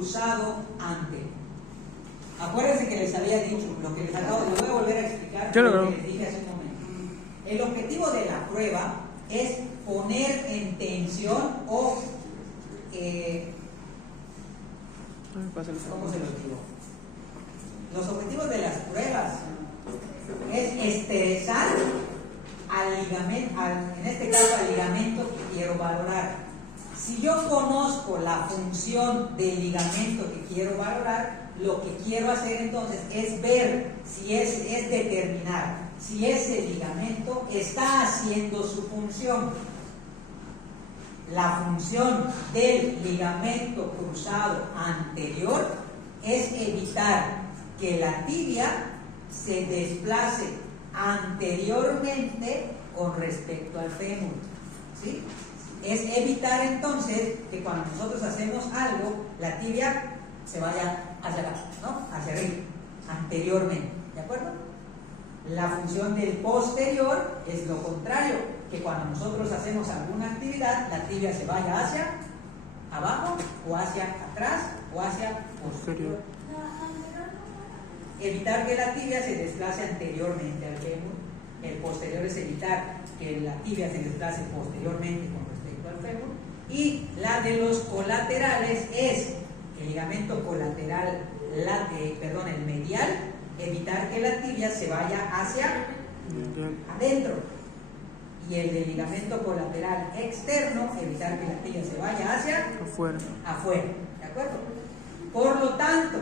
cruzado ante. Acuérdense que les había dicho, lo que les acabo de, voy a volver a explicar lo que les dije hace un momento. El objetivo de la prueba es poner en tensión o ¿cómo se los digo? Los objetivos de las pruebas es estresar al ligamento, en este caso al ligamento que quiero valorar. Si yo conozco la función del ligamento que quiero valorar, lo que quiero hacer entonces es ver si es determinar si ese ligamento está haciendo su función. La función del ligamento cruzado anterior es evitar que la tibia se desplace anteriormente con respecto al fémur, ¿sí? Es evitar entonces que cuando nosotros hacemos algo, la tibia se vaya hacia acá, ¿no? Hacia arriba, anteriormente, ¿de acuerdo? La función del posterior es lo contrario, que cuando nosotros hacemos alguna actividad, la tibia se vaya hacia abajo, o hacia atrás, o hacia posterior. Evitar que la tibia se desplace anteriormente al fémur. El posterior es evitar que la tibia se desplace posteriormente con respecto al fémur. Y la de los colaterales es el ligamento colateral, el medial, evitar que la tibia se vaya hacia adentro. Y el del ligamento colateral externo, evitar que la tibia se vaya hacia afuera. ¿De acuerdo? Por lo tanto,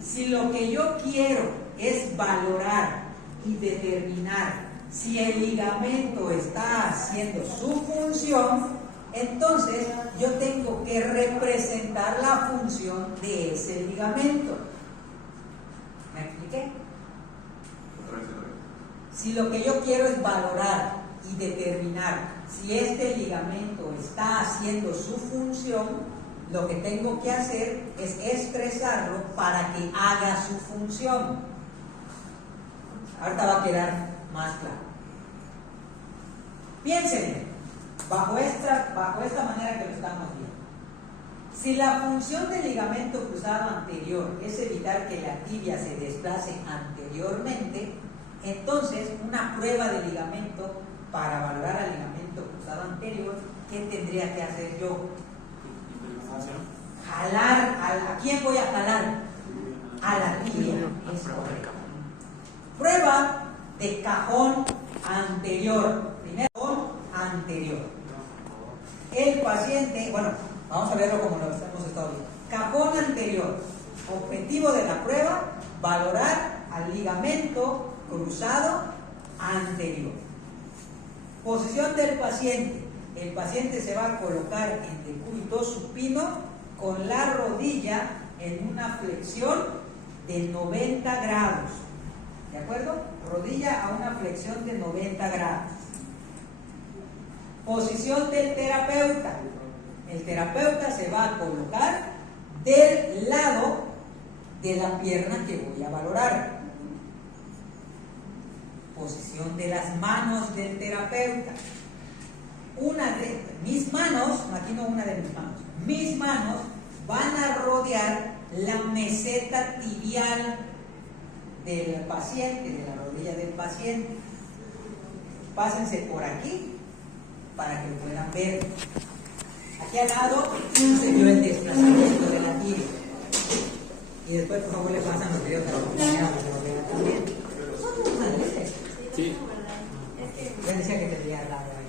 si lo que yo quiero es valorar y determinar si el ligamento está haciendo su función, entonces yo tengo que representar la función de ese ligamento. ¿Me expliqué? Si lo que yo quiero es valorar y determinar si este ligamento está haciendo su función, lo que tengo que hacer es estresarlo para que haga su función. Ahorita va a quedar más claro. Piénsenle, bajo esta manera que lo estamos viendo. Si la función del ligamento cruzado anterior es evitar que la tibia se desplace anteriormente, entonces una prueba de ligamento para valorar al ligamento cruzado anterior, ¿qué tendría que hacer yo? Jalar, ¿a quién voy a jalar? A la tibia. Es correcto. Prueba de cajón anterior. Primero, cajón anterior. El paciente, bueno, vamos a verlo como lo hemos estado viendo. Cajón anterior. Objetivo de la prueba, valorar al ligamento cruzado anterior. Posición del paciente. El paciente se va a colocar en decúbito supino con la rodilla en una flexión de 90 grados. ¿De acuerdo? Rodilla a una flexión de 90 grados. Posición del terapeuta. El terapeuta se va a colocar del lado de la pierna que voy a valorar. Posición de las manos del terapeuta. Una de mis manos, aquí no una de mis manos van a rodear la meseta tibial del paciente, de la rodilla del paciente. Pásense por aquí para que lo puedan ver. Aquí al lado se vio el desplazamiento de la tibia. Y después, por favor, le pasan los videos a la compañera para que lo vean también. Sí. Yo decía que tendría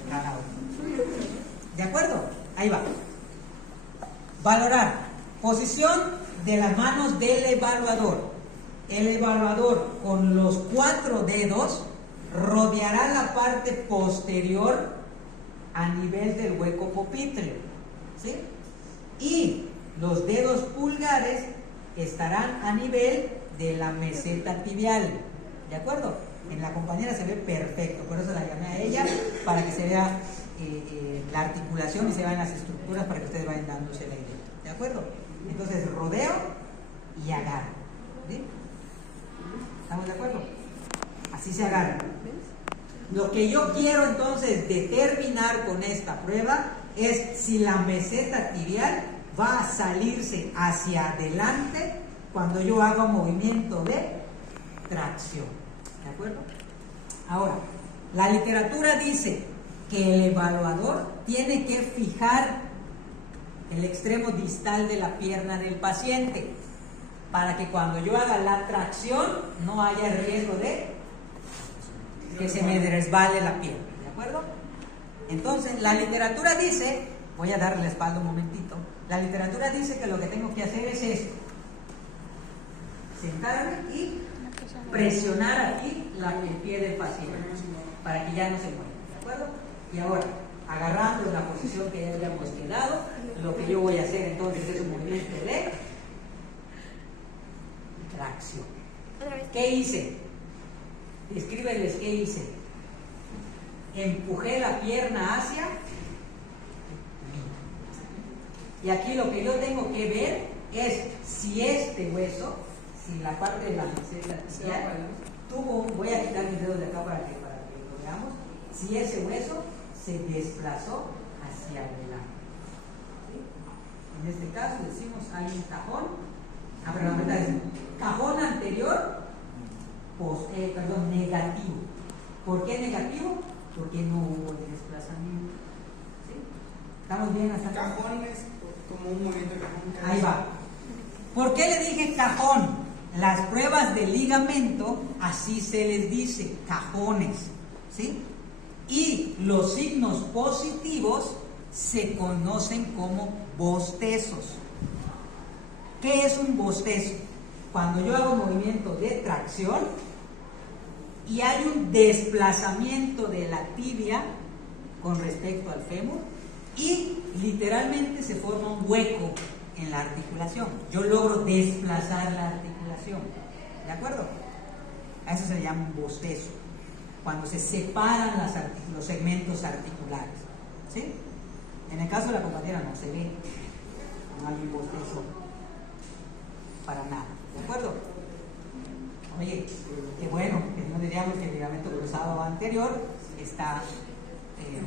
ganado. ¿De acuerdo? Ahí va. Valorar. Posición de las manos del evaluador. El evaluador con los 4 dedos rodeará la parte posterior a nivel del hueco popitreo, ¿sí? Y los dedos pulgares estarán a nivel de la meseta tibial. ¿De acuerdo? En la compañera se ve perfecto, por eso la llamé a ella, para que se vea la articulación y se vean las estructuras para que ustedes vayan dándose la idea. ¿De acuerdo? Entonces rodeo y agarro. ¿Sí? ¿Estamos de acuerdo? Así se agarra. Lo que yo quiero entonces determinar con esta prueba es si la meseta tibial va a salirse hacia adelante cuando yo haga un movimiento de tracción. ¿De acuerdo? Ahora, la literatura dice que el evaluador tiene que fijar el extremo distal de la pierna del paciente para que cuando yo haga la tracción no haya riesgo de que se me resbale la pierna. ¿De acuerdo? Entonces, la literatura dice, voy a darle la espalda un momentito, la literatura dice que lo que tengo que hacer es esto: sentarme y presionar aquí el pie del paciente para que ya no se mueva. ¿De acuerdo? Y ahora, agarrando en la posición que ya habíamos quedado, lo que yo voy a hacer entonces es un movimiento de tracción. ¿Qué hice? Escríbeles qué hice. Empujé la pierna hacia mí. Y aquí lo que yo tengo que ver es si este hueso, si la parte de la meseta tuvo, voy a quitar mis dedos de acá para que lo veamos, si ese hueso se desplazó hacia adelante. ¿Sí? En este caso decimos hay un cajón, cajón anterior, negativo. ¿Por qué negativo? Porque no hubo desplazamiento. ¿Sí? ¿Estamos bien hasta acá? Cajón es como un movimiento de cajón. Ahí va. ¿Por qué le dije cajón? Las pruebas de ligamento así se les dice, cajones. ¿Sí? Y los signos positivos se conocen como bostezos. ¿Qué es un bostezo? Cuando yo hago un movimiento de tracción y hay un desplazamiento de la tibia con respecto al fémur y literalmente se forma un hueco en la articulación. Yo logro desplazar la articulación. ¿De acuerdo? A eso se le llama un bostezo. Cuando se separan los segmentos articulares. ¿Sí? En el caso de la compañera no se ve. No hay un bostezo para nada. ¿De acuerdo? Oye, qué bueno, que no diríamos que el ligamento cruzado anterior está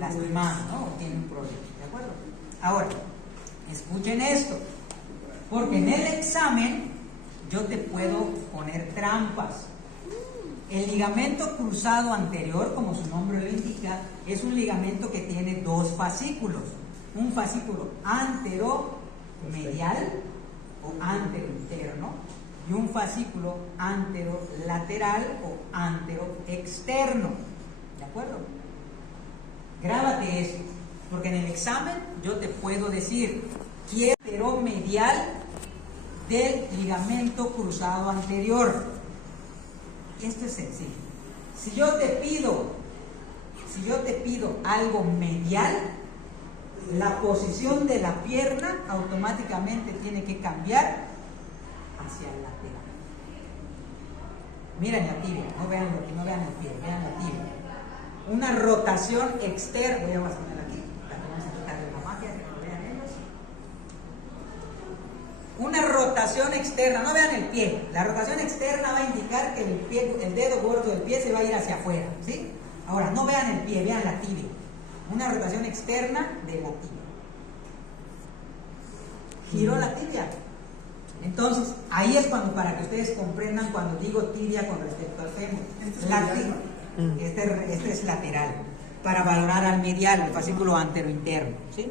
lastimado, ¿no? O tiene un problema. ¿De acuerdo? Ahora, escuchen esto. Porque en el examen yo te puedo poner trampas. El ligamento cruzado anterior, como su nombre lo indica, es un ligamento que tiene dos fascículos. Un fascículo anteromedial o anterointerno y un fascículo anterolateral o anteroexterno. ¿De acuerdo? Grábate esto, porque en el examen yo te puedo decir quiero anteromedial del ligamento cruzado anterior. Esto es sencillo. Si yo te pido algo medial, la posición de la pierna automáticamente tiene que cambiar hacia el lateral. Miren la tibia, no vean el pie, vean la tibia. Una rotación externa, voy a poner aquí, vamos a quitarle la magia, que no vean ellos. Una rotación externa, no vean el pie. La rotación externa va a indicar que el dedo gordo del pie se va a ir hacia afuera, ¿sí? Ahora, no vean el pie, vean la tibia. Una rotación externa de la tibia. Giró la tibia. Entonces, ahí es cuando, para que ustedes comprendan cuando digo tibia con respecto al fémur. La tibia, este es lateral, para valorar al medial, el fascículo anterointerno, ¿sí?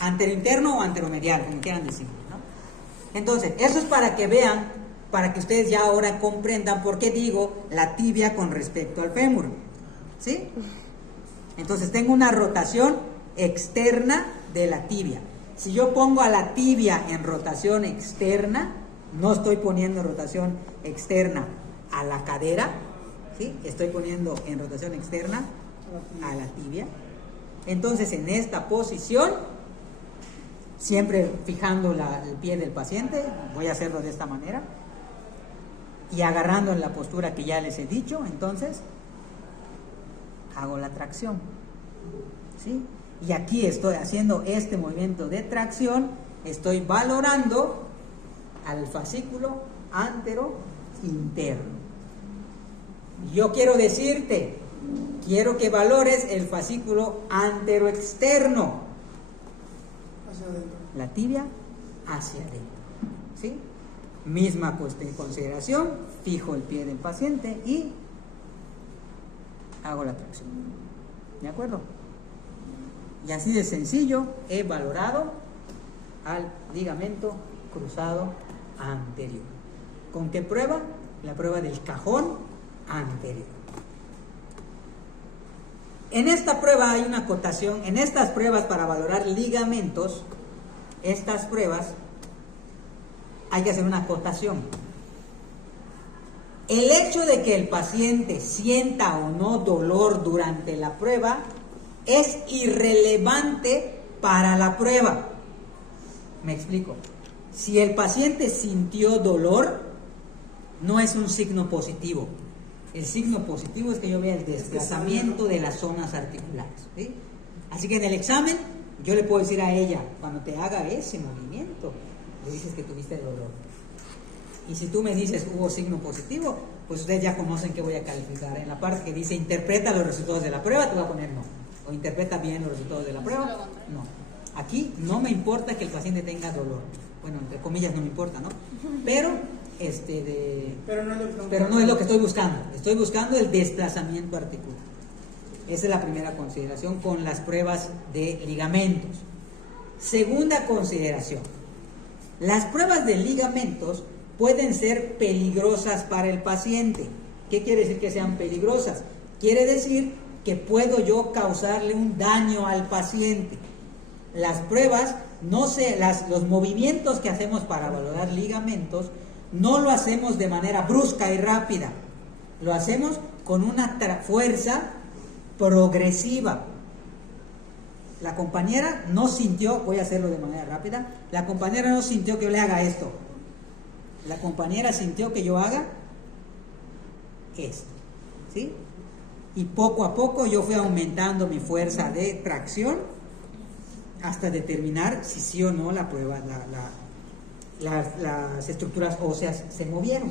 Anterointerno o anteromedial, como quieran decir, ¿no? Entonces, eso es para que vean, para que ustedes ya ahora comprendan por qué digo la tibia con respecto al fémur, ¿sí? Entonces, tengo una rotación externa de la tibia. Si yo pongo a la tibia en rotación externa, no estoy poniendo rotación externa a la cadera, ¿sí? Estoy poniendo en rotación externa a la tibia. Entonces, en esta posición, siempre fijando el pie del paciente, voy a hacerlo de esta manera, y agarrando en la postura que ya les he dicho, entonces, hago la tracción, ¿sí? Y aquí estoy haciendo este movimiento de tracción, estoy valorando al fascículo antero-interno. Yo quiero decirte, quiero que valores el fascículo antero-externo. La tibia hacia adentro, ¿sí? Misma consideración, fijo el pie del paciente y hago la tracción. ¿De acuerdo? Y así de sencillo he valorado al ligamento cruzado anterior. ¿Con qué prueba? La prueba del cajón anterior. En esta prueba hay una acotación. En estas pruebas para valorar ligamentos, estas pruebas hay que hacer una acotación. El hecho de que el paciente sienta o no dolor durante la prueba es irrelevante para la prueba. Me explico. Si el paciente sintió dolor, no es un signo positivo. El signo positivo es que yo vea el desplazamiento de las zonas articulares, ¿sí? Así que en el examen yo le puedo decir a ella, cuando te haga ese movimiento, le dices que tuviste dolor. Y si tú me dices hubo signo positivo, pues ustedes ya conocen que voy a calificar. En la parte que dice interpreta los resultados de la prueba, te voy a poner no. O interpreta bien los resultados de la prueba, no. Aquí no me importa que el paciente tenga dolor. Bueno, entre comillas no me importa, ¿no? Pero pero no es lo que estoy buscando. Estoy buscando el desplazamiento articular. Esa es la primera consideración con las pruebas de ligamentos. Segunda consideración. Las pruebas de ligamentos pueden ser peligrosas para el paciente. ¿Qué quiere decir que sean peligrosas? Quiere decir que puedo yo causarle un daño al paciente. Las pruebas, los movimientos que hacemos para valorar ligamentos, no lo hacemos de manera brusca y rápida. Lo hacemos con una fuerza progresiva. La compañera no sintió, voy a hacerlo de manera rápida, la compañera no sintió que yo le haga esto. La compañera sintió que yo haga esto, ¿sí? Y poco a poco yo fui aumentando mi fuerza de tracción hasta determinar si sí o no la prueba, las estructuras óseas se movieron.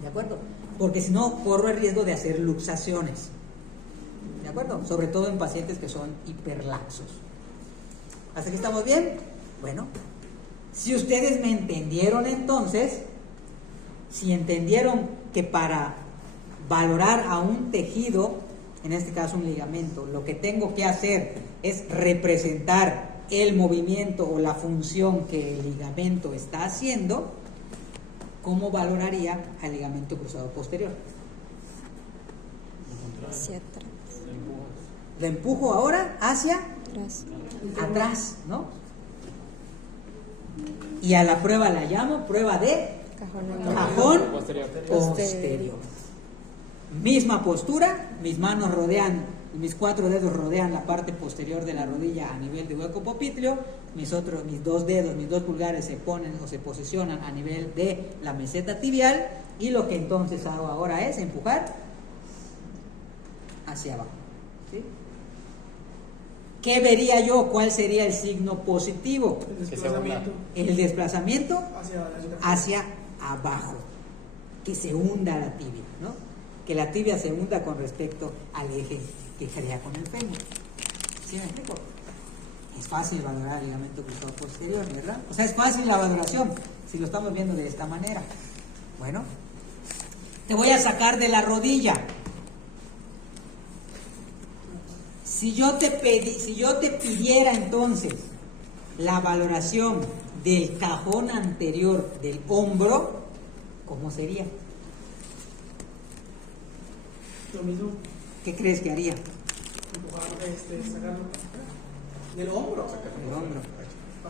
¿De acuerdo? Porque si no, corro el riesgo de hacer luxaciones. ¿De acuerdo? Sobre todo en pacientes que son hiperlaxos. ¿Hasta aquí estamos bien? Bueno, si ustedes me entendieron entonces, si entendieron que para valorar a un tejido, en este caso un ligamento, lo que tengo que hacer es representar el movimiento o la función que el ligamento está haciendo, ¿cómo valoraría al ligamento cruzado posterior? Hacia atrás. Lo empujo ahora hacia Atrás. ¿no? Y a la prueba la llamo prueba de cajón posterior. Misma postura, mis manos rodean, mis 4 dedos rodean la parte posterior de la rodilla a nivel de hueco popliteo, mis 2 dedos, mis 2 pulgares se ponen o se posicionan a nivel de la meseta tibial, y lo que entonces hago ahora es empujar hacia abajo, ¿sí? ¿Qué vería yo? ¿Cuál sería el signo positivo? El desplazamiento hacia abajo, que se hunda la tibia, ¿no? Que la tibia se hunda con respecto al eje que crea con el fémur. ¿Sí me explico? Es fácil valorar el ligamento cruzado posterior, ¿verdad? O sea, es fácil la valoración si lo estamos viendo de esta manera. Bueno, te voy a sacar de la rodilla. Si yo te pidiera entonces la valoración del cajón anterior del hombro, ¿cómo sería? Lo mismo. ¿Qué crees que haría? Empujar, sacarlo del hombro. El hombro.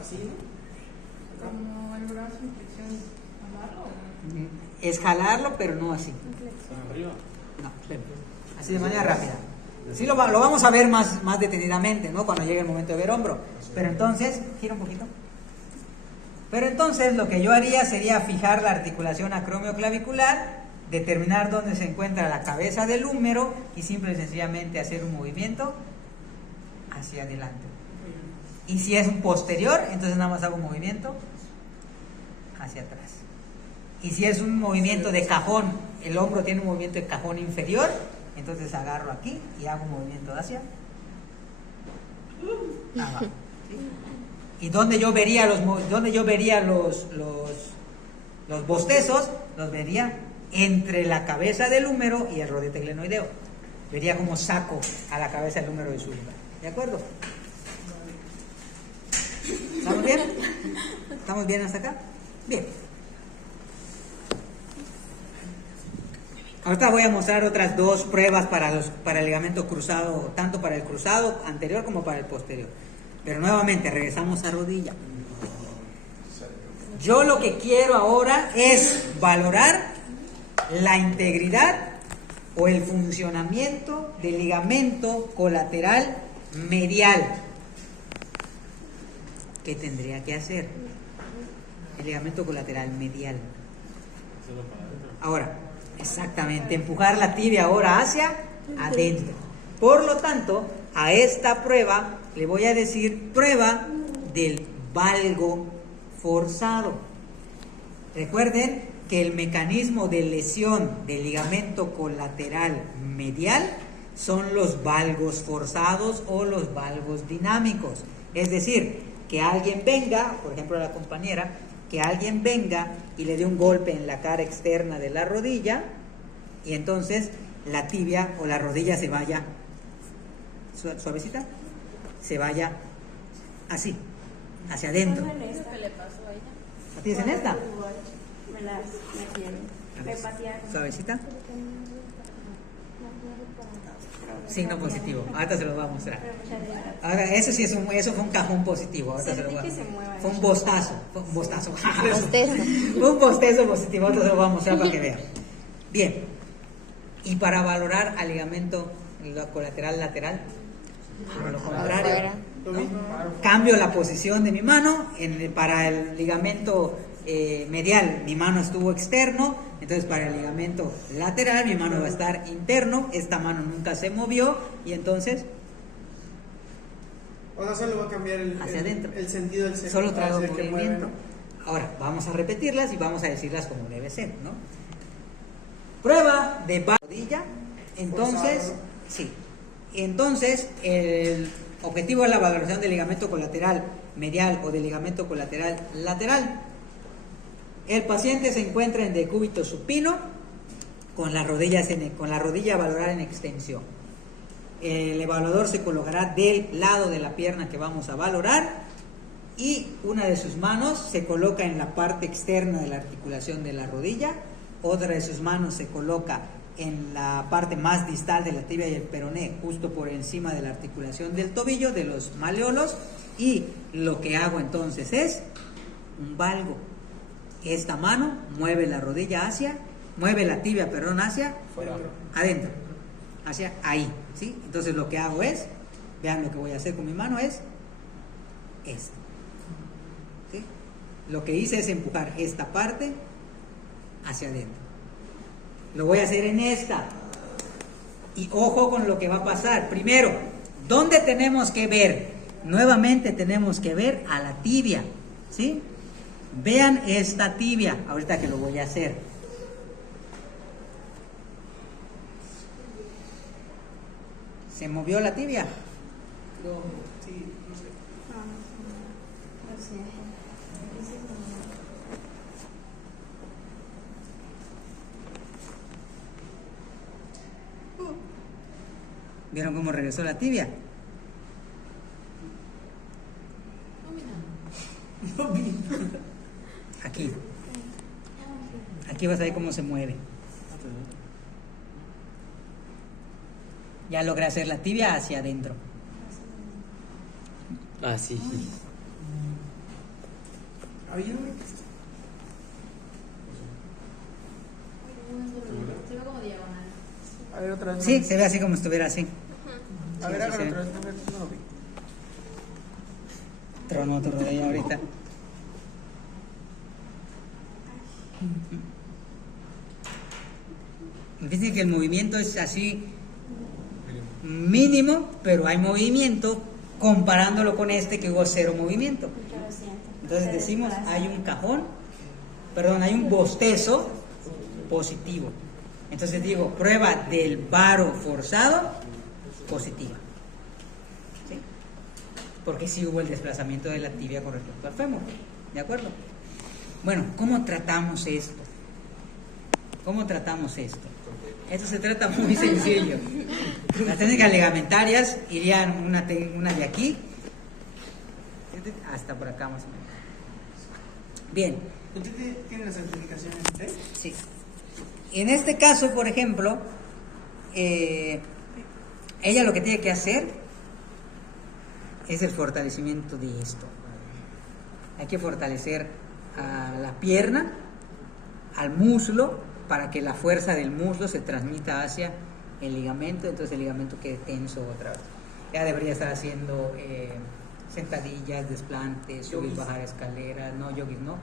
Así, ¿no? Como el brazo en flexión, jalarlo. Es jalarlo, pero no así. Arriba. No, así de manera rápida. Sí, lo vamos a ver más detenidamente, ¿no? Cuando llegue el momento de ver hombro. Pero entonces, gira un poquito. Pero entonces lo que yo haría sería fijar la articulación acromioclavicular, determinar dónde se encuentra la cabeza del húmero y simple y sencillamente hacer un movimiento hacia adelante. Y si es un posterior, entonces nada más hago un movimiento hacia atrás. Y si es un movimiento de cajón, el hombro tiene un movimiento de cajón inferior, entonces agarro aquí y hago un movimiento hacia abajo. ¿Sí? ¿Y dónde yo vería los bostezos? Los vería entre la cabeza del húmero y el rodete glenoideo. Vería como saco a la cabeza del húmero de su húmero. ¿De acuerdo? ¿Estamos bien? ¿Estamos bien hasta acá? Bien. Ahorita voy a mostrar otras dos pruebas para el ligamento cruzado, tanto para el cruzado anterior como para el posterior. Pero nuevamente, regresamos a rodilla. Yo lo que quiero ahora es valorar la integridad o el funcionamiento del ligamento colateral medial. ¿Qué tendría que hacer? El ligamento colateral medial. Ahora, exactamente, empujar la tibia ahora hacia adentro. Por lo tanto, a esta prueba le voy a decir prueba del valgo forzado. Recuerden que el mecanismo de lesión del ligamento colateral medial son los valgos forzados o los valgos dinámicos. Es decir, que alguien venga, por ejemplo la compañera, que alguien venga y le dé un golpe en la cara externa de la rodilla y entonces la tibia o la rodilla se vaya suavecita, se vaya así, hacia adentro. ¿Qué le pasó a ella? ¿A ti es en esta? Me las metieron. Me patearon. Suavecita. Signo positivo. Ahorita se los voy a mostrar. Ahora, eso sí eso fue un cajón positivo. Ahorita se lo voy a... Fue un bostazo. Fue un bostazo. Un bostezo positivo. Ahorita se lo voy a mostrar para que vean. Bien. Y para valorar al ligamento colateral lateral, a lo contrario, ¿no? Cambio la posición de mi mano. Para el ligamento medial, mi mano estuvo externo. Entonces para el ligamento lateral mi mano va a estar interno, esta mano nunca se movió y entonces... O sea, solo va a cambiar hacia adentro. El sentido del centro. Solo traigo movimiento. Ahora, vamos a repetirlas y vamos a decirlas como debe ser, ¿no? Prueba de rodilla. Entonces, forzado. Sí. Entonces, el objetivo es la valoración del ligamento colateral medial o del ligamento colateral lateral. El paciente se encuentra en decúbito supino con la rodilla a valorar en extensión. El evaluador se colocará del lado de la pierna que vamos a valorar y una de sus manos se coloca en la parte externa de la articulación de la rodilla, otra de sus manos se coloca en la parte más distal de la tibia y el peroné, justo por encima de la articulación del tobillo, de los maleolos, y lo que hago entonces es un valgo. Esta mano mueve la rodilla mueve la tibia, hacia adentro, hacia ahí, ¿sí? Entonces lo que hago es, vean lo que voy a hacer con mi mano es esto, ¿sí? Lo que hice es empujar esta parte hacia adentro. Lo voy a hacer en esta. Y ojo con lo que va a pasar. Primero, ¿dónde tenemos que ver? Nuevamente tenemos que ver a la tibia, ¿sí? Vean esta tibia, ahorita que lo voy a hacer. ¿Se movió la tibia? No, sí, no sé. No sé. ¿Vieron cómo regresó la tibia? Aquí. Aquí vas a ver cómo se mueve. Ya logré hacer la tibia hacia adentro. Ah, sí. ¿Había? Se ve como diagonal. A ver, otra vez. Sí, se ve así como estuviera así. A ver, Sí, hágalo sí, otra vez. A ver, no lo vi. Tronó tu rodilla ahorita. Fíjense que el movimiento es así mínimo, pero hay movimiento comparándolo con este que hubo cero movimiento. Yo lo siento. Entonces decimos, hay un cajón, hay un bostezo positivo. Entonces digo, prueba del varo forzado positiva. ¿Sí? porque sí hubo el desplazamiento de la tibia con respecto al fémur. ¿De acuerdo? Bueno, ¿cómo tratamos esto? ¿Cómo tratamos esto? Esto se trata muy sencillo. Las técnicas ligamentarias irían una de aquí hasta por acá más o menos. Bien. ¿Usted tiene las certificaciones usted? Sí. En este caso, por ejemplo, ella lo que tiene que hacer es el fortalecimiento de esto. Hay que fortalecer a la pierna, al muslo, para que la fuerza del muslo se transmita hacia el ligamento, entonces el ligamento quede tenso otra vez. Ya debería estar haciendo sentadillas, desplantes, subir, bajar escaleras, no, yogis no.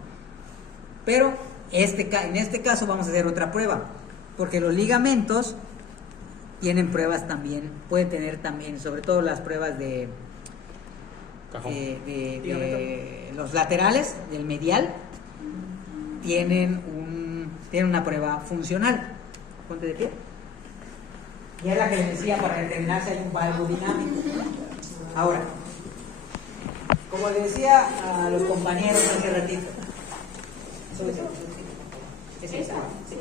Pero en este caso vamos a hacer otra prueba, porque los ligamentos tienen pruebas también, pueden tener también, sobre todo las pruebas de los laterales, del medial, tienen una prueba funcional. Ponte de pie. Y es la que les decía, para determinar si hay un valgo dinámico. Ahora, como le decía a los compañeros hace ratito, ¿es esa? Sí.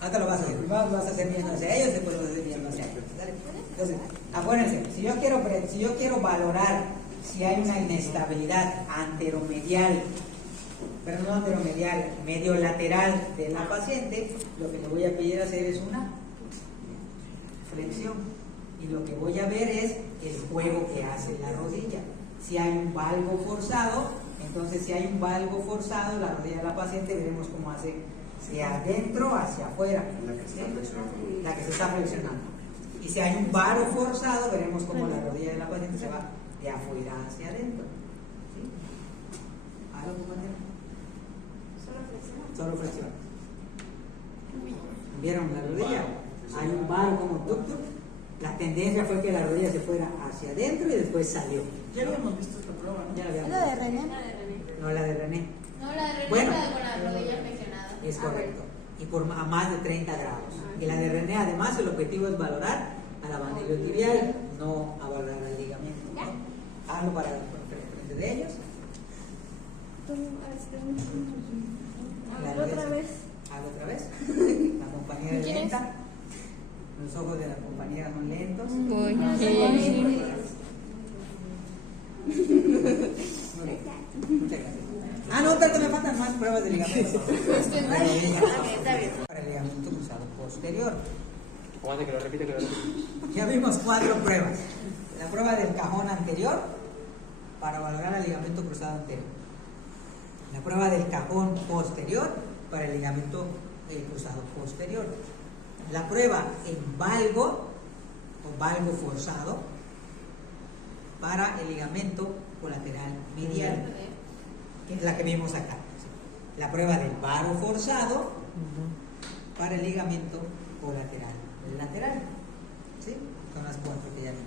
Ahora lo vas a hacer. Primero lo vas a hacer viendo hacia ellos, después lo vas a hacer viendo hacia ellos. ¿Vale? Entonces, acuérdense, si yo quiero valorar si hay una inestabilidad anteromedial, pero no anteromedial, medio lateral de la paciente, lo que le voy a pedir hacer es una flexión. Y lo que voy a ver es el juego que hace la rodilla. Si hay un valgo forzado, entonces si hay un valgo forzado, la rodilla de la paciente veremos cómo hace de adentro hacia afuera, ¿sí? La que se está flexionando. Y si hay un varo forzado, veremos cómo la rodilla de la paciente se va de afuera hacia adentro. ¿Sí? ¿Algo, compañero? Solo flexión. ¿Vieron la rodilla? Hay un varo como ducto. La tendencia fue que la rodilla se fuera hacia adentro y después salió. Ya habíamos visto esta prueba, ¿no? Ya la habíamos ¿La de visto. René? No, la de René. No, la de René Bueno. está con la rodilla flexionada. Es correcto. Y a más de 30 grados. Y la de René, además, el objetivo es valorar a la bandilio tibial, no a valorar al ligamento. ¿No? Hazlo para frente de ellos. Hazlo otra vez. Hazlo otra vez. La compañera es lenta. Los ojos de la compañera son lentos. Muy Muy bien. bien. Muchas gracias. No, pero me faltan más pruebas de ligamento. Para el ligamento cruzado posterior. Aguante, que lo repite. Ya vimos 4 pruebas. La prueba del cajón anterior para valorar el ligamento cruzado anterior. La prueba del cajón posterior para el ligamento cruzado posterior. La prueba en valgo o valgo forzado para el ligamento colateral medial, que es la que vimos acá. La prueba del varo forzado para el ligamento colateral lateral. ¿Sí? Son las 4 que ya vimos.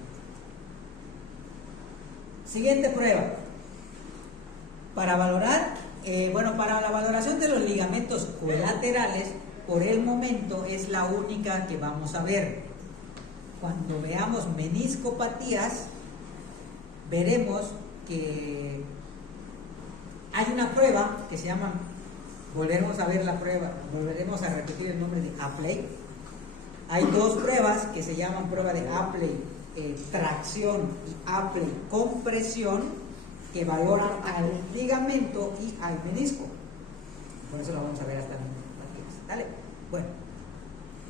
Siguiente prueba. Para valorar, para la valoración de los ligamentos colaterales, por el momento es la única que vamos a ver. Cuando veamos meniscopatías, veremos que hay una prueba que se llama, volveremos a ver la prueba, volveremos a repetir el nombre de Apley. Hay 2 pruebas que se llaman prueba de Apley tracción y Apley compresión, que valoran al ligamento y al menisco. Por eso lo vamos a ver hasta aquí. ¿Dale? Bueno,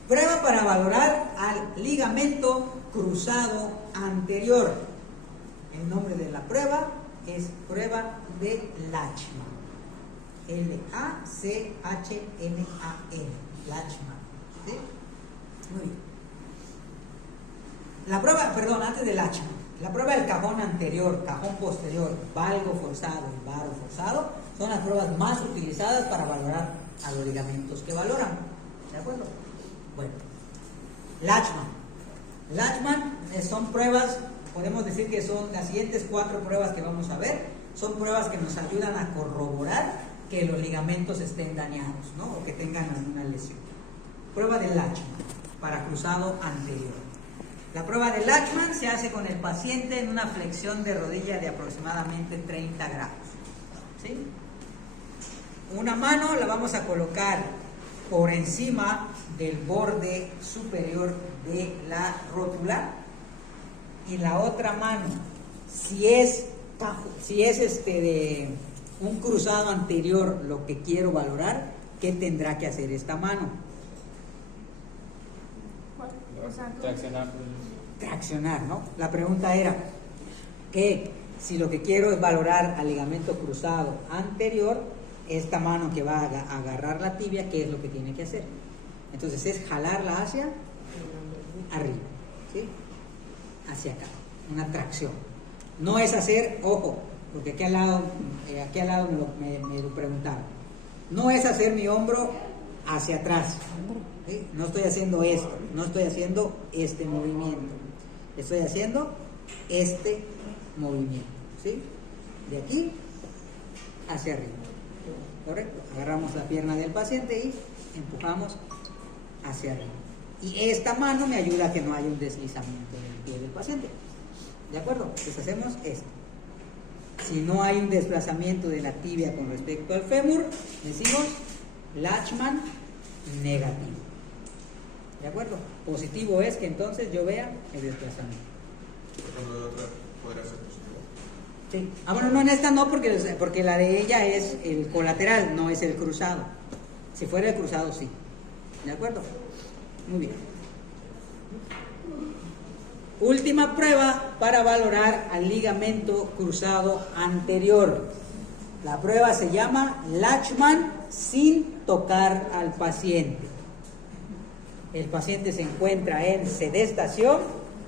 prueba para valorar al ligamento cruzado anterior. El nombre de la prueba es prueba de Lachman. Lachman. Lachman. ¿Sí? Muy bien. La prueba, antes de Lachman, la prueba del cajón anterior, cajón posterior, valgo forzado y varo forzado son las pruebas más utilizadas para valorar a los ligamentos que valoran. ¿De acuerdo? Bueno, Lachman son pruebas, podemos decir que son las siguientes 4 pruebas que vamos a ver, son pruebas que nos ayudan a corroborar que los ligamentos estén dañados, ¿no? O que tengan alguna lesión. Prueba de Lachman para cruzado anterior. La prueba de Lachman se hace con el paciente en una flexión de rodilla de aproximadamente 30 grados. ¿Sí? Una mano la vamos a colocar por encima del borde superior de la rótula y la otra mano, si es de un cruzado anterior lo que quiero valorar, ¿qué tendrá que hacer esta mano? Traccionar, ¿no? La pregunta era que si lo que quiero es valorar al ligamento cruzado anterior, esta mano que va a agarrar la tibia, ¿qué es lo que tiene que hacer? Entonces es jalarla hacia arriba, ¿sí? Hacia acá, una tracción. No es hacer, ojo, porque aquí al lado me lo preguntaron. No es hacer mi hombro hacia atrás, ¿sí? No estoy haciendo esto, no estoy haciendo este movimiento, estoy haciendo este movimiento, ¿sí? De aquí hacia arriba, ¿correcto? Agarramos la pierna del paciente y empujamos hacia arriba. Y esta mano me ayuda a que no haya un deslizamiento del pie del paciente. ¿De acuerdo? Entonces hacemos esto. Si no hay un desplazamiento de la tibia con respecto al fémur, decimos Lachman negativo. ¿De acuerdo? Positivo es que entonces yo vea el desplazamiento. Por ejemplo, otra podría ser positivo. Sí. Ah, bueno, no, en esta no, porque la de ella es el colateral, no es el cruzado. Si fuera el cruzado, sí. ¿De acuerdo? Muy bien. Última prueba para valorar al ligamento cruzado anterior. La prueba se llama Lachman sin tocar al paciente. El paciente se encuentra en sedestación.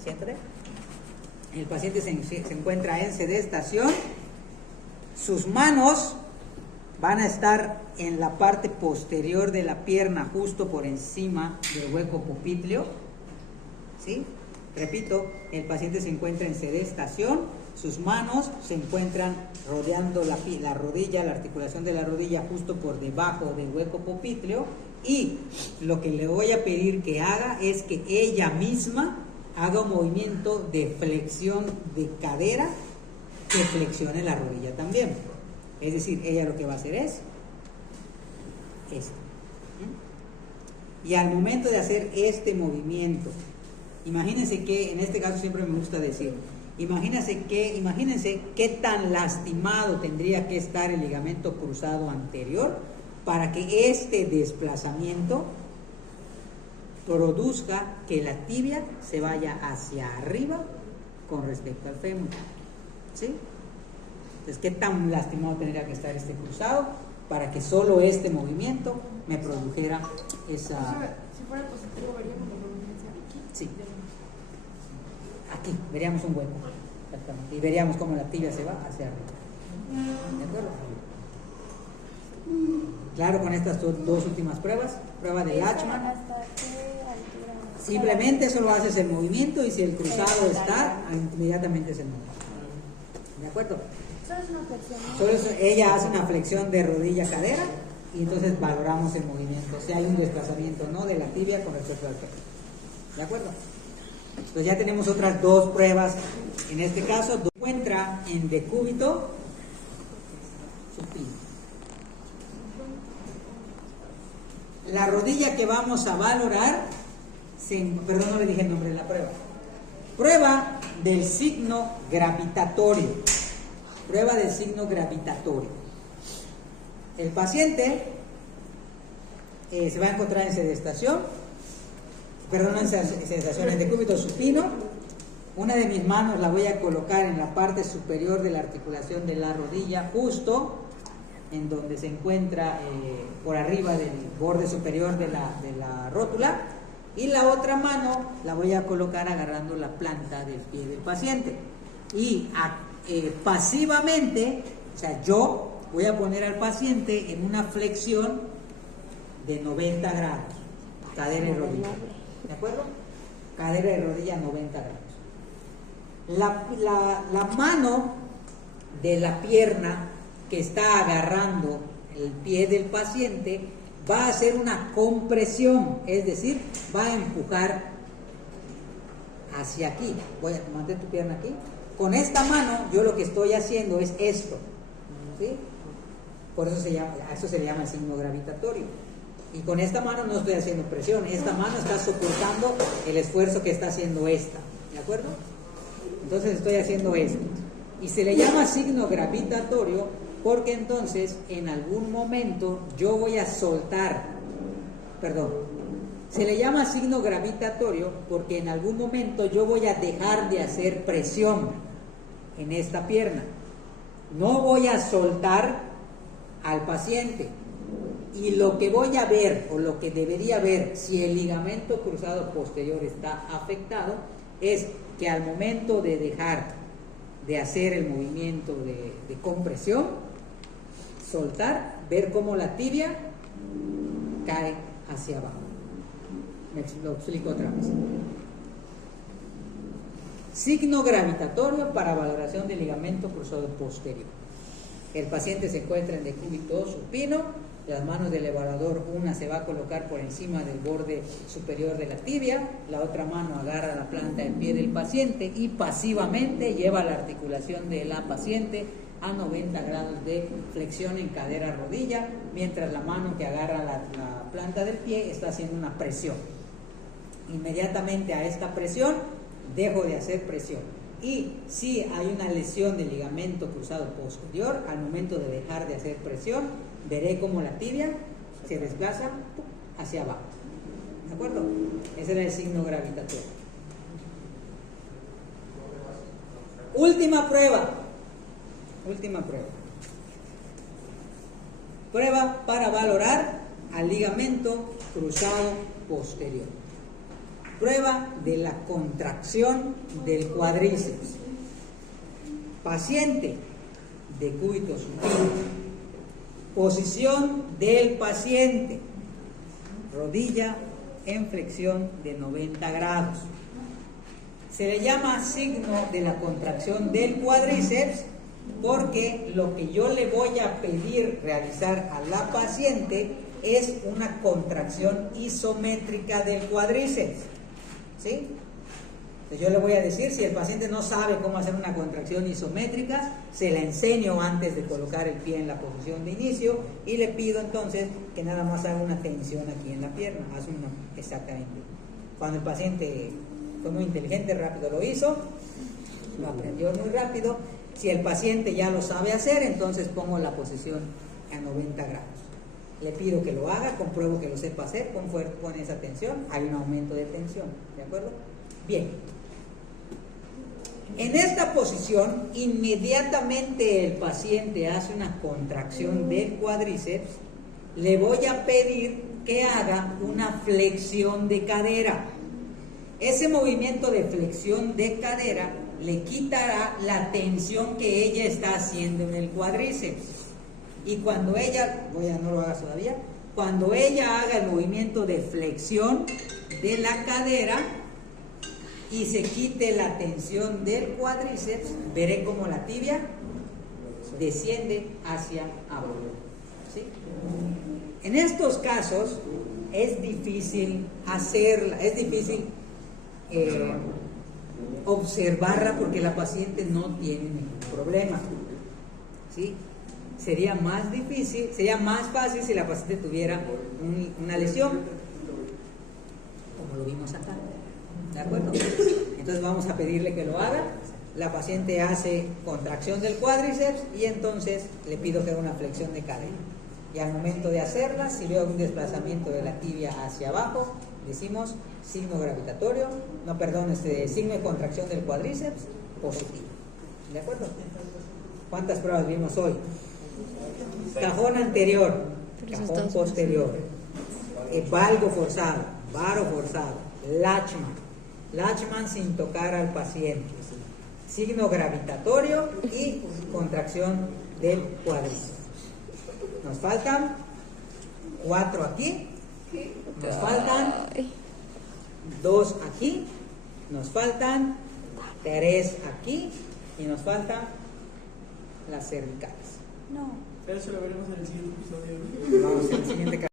Siéntate. El paciente se encuentra en sedestación. Sus manos van a estar en la parte posterior de la pierna, justo por encima del hueco popitleo. ¿Sí? Repito, el paciente se encuentra en sedestación, sus manos se encuentran rodeando la rodilla, la articulación de la rodilla justo por debajo del hueco popitleo, y lo que le voy a pedir que haga es que ella misma haga un movimiento de flexión de cadera que flexione la rodilla también. Es decir, ella lo que va a hacer es esto. Y al momento de hacer este movimiento, imagínense que, en este caso siempre me gusta decir, imagínense qué tan lastimado tendría que estar el ligamento cruzado anterior para que este desplazamiento produzca que la tibia se vaya hacia arriba con respecto al fémur. ¿Sí? Entonces, ¿qué tan lastimado tendría que estar este cruzado para que solo este movimiento me produjera esa... Si fuera positivo, veríamos la prominencia aquí. Sí. Aquí veríamos un hueco. Exactamente. Y veríamos cómo la tibia se va hacia arriba. ¿De acuerdo? Claro, con estas dos últimas pruebas. Prueba de Lachman. ¿Hasta qué altura? Simplemente solo haces el movimiento y si el cruzado está, inmediatamente se mueve. ¿De acuerdo? Solo es una flexión, ¿no? Solo ella hace una flexión de rodilla-cadera y entonces valoramos el movimiento, si hay un desplazamiento no de la tibia con respecto al fémur. ¿De acuerdo? Entonces ya tenemos otras dos pruebas. En este caso, se encuentra en decúbito supino. La rodilla que vamos a valorar, perdón, no le dije el nombre de la prueba. Prueba del signo gravitatorio. Prueba del signo gravitatorio. El paciente se va a encontrar en sedestación, en decúbito supino. Una de mis manos la voy a colocar en la parte superior de la articulación de la rodilla, justo en donde se encuentra por arriba del borde superior de la rótula, y la otra mano la voy a colocar agarrando la planta del pie del paciente. Y pasivamente, o sea, yo voy a poner al paciente en una flexión de 90 grados, cadera y rodilla. ¿De acuerdo? Cadera y rodilla 90 grados. La mano de la pierna que está agarrando el pie del paciente va a hacer una compresión, es decir, va a empujar hacia aquí. Voy a mantener tu pierna aquí. Con esta mano yo lo que estoy haciendo es esto, ¿sí? Por eso a eso se le llama el signo gravitatorio. Y con esta mano no estoy haciendo presión, esta mano está soportando el esfuerzo que está haciendo esta, ¿de acuerdo? Entonces estoy haciendo esto. Y se le llama signo gravitatorio porque entonces en algún momento yo voy a soltar, se le llama signo gravitatorio porque en algún momento yo voy a dejar de hacer presión en esta pierna. No voy a soltar al paciente. Y lo que voy a ver, o lo que debería ver, si el ligamento cruzado posterior está afectado, es que al momento de dejar de hacer el movimiento de compresión, soltar, ver cómo la tibia cae hacia abajo. Lo explico otra vez. Signo gravitatorio para valoración del ligamento cruzado posterior. El paciente se encuentra en decúbito supino. Las manos del evaluador, una se va a colocar por encima del borde superior de la tibia, la otra mano agarra la planta del pie del paciente y pasivamente lleva la articulación de la paciente a 90 grados de flexión en cadera-rodilla, mientras la mano que agarra la planta del pie está haciendo una presión. Inmediatamente a esta presión, dejo de hacer presión. Y si hay una lesión del ligamento cruzado posterior, al momento de dejar de hacer presión, veré cómo la tibia se desplaza hacia abajo. ¿De acuerdo? Ese era el signo gravitatorio. Última prueba. Prueba para valorar al ligamento cruzado posterior. Prueba de la contracción del cuádriceps. Paciente, decúbito supino. Posición del paciente, rodilla en flexión de 90 grados. Se le llama signo de la contracción del cuádriceps porque lo que yo le voy a pedir realizar a la paciente es una contracción isométrica del cuádriceps, ¿sí? Entonces yo le voy a decir, si el paciente no sabe cómo hacer una contracción isométrica, se la enseño antes de colocar el pie en la posición de inicio y le pido entonces que nada más haga una tensión aquí en la pierna. Exactamente. Cuando el paciente fue muy inteligente, rápido lo hizo, lo aprendió muy rápido. Si el paciente ya lo sabe hacer, entonces pongo la posición a 90 grados. Le pido que lo haga, compruebo que lo sepa hacer, pon esa tensión, hay un aumento de tensión, ¿de acuerdo? Bien. En esta posición, inmediatamente el paciente hace una contracción del cuádriceps, le voy a pedir que haga una flexión de cadera. Ese movimiento de flexión de cadera le quitará la tensión que ella está haciendo en el cuádriceps. Y cuando ella, no lo hagas todavía, cuando ella haga el movimiento de flexión de la cadera y se quite la tensión del cuádriceps, veré como la tibia desciende hacia abajo, ¿sí? En estos casos es difícil hacerla, es difícil observarla porque la paciente no tiene ningún problema, ¿sí? Sería más fácil si la paciente tuviera una lesión, como lo vimos acá, ¿de acuerdo? Entonces vamos a pedirle que lo haga. La paciente hace contracción del cuádriceps y entonces le pido que haga una flexión de cadera. Y al momento de hacerla, si veo un desplazamiento de la tibia hacia abajo, decimos signo gravitatorio, signo de contracción del cuádriceps positivo. ¿De acuerdo? ¿Cuántas pruebas vimos hoy? Cajón anterior, cajón posterior, valgo forzado, varo forzado, Lachman sin tocar al paciente, signo gravitatorio y contracción del cuádriceps. Nos faltan 4 aquí, nos faltan 2 aquí, nos faltan 3 aquí y nos faltan las cervicales. No. Pero eso lo veremos en el siguiente episodio. Vamos en el siguiente